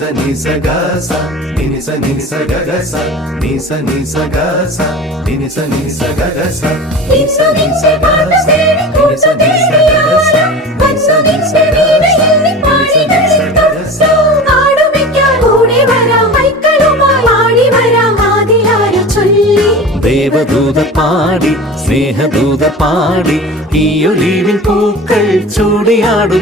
നിസ നിസ Gaza നിസ നിസ Gaza നിസ നിസ Gaza നിസ നിസ Gaza നിസ നിസ Gaza നിസ നിസ Gaza നിസ നിസ വീണയിൽ പാടി Gaza ആടുമിക്കാൻ ഓടി വരാം മൈക്കളുമായി ആടി വരാം ആദിലായി ചൊല്ലി ദേവദൂത പാടി സ്നേഹദൂത പാടി ഈ ഒലിവിൻ പൂക്കൾ ചൂടിയാടും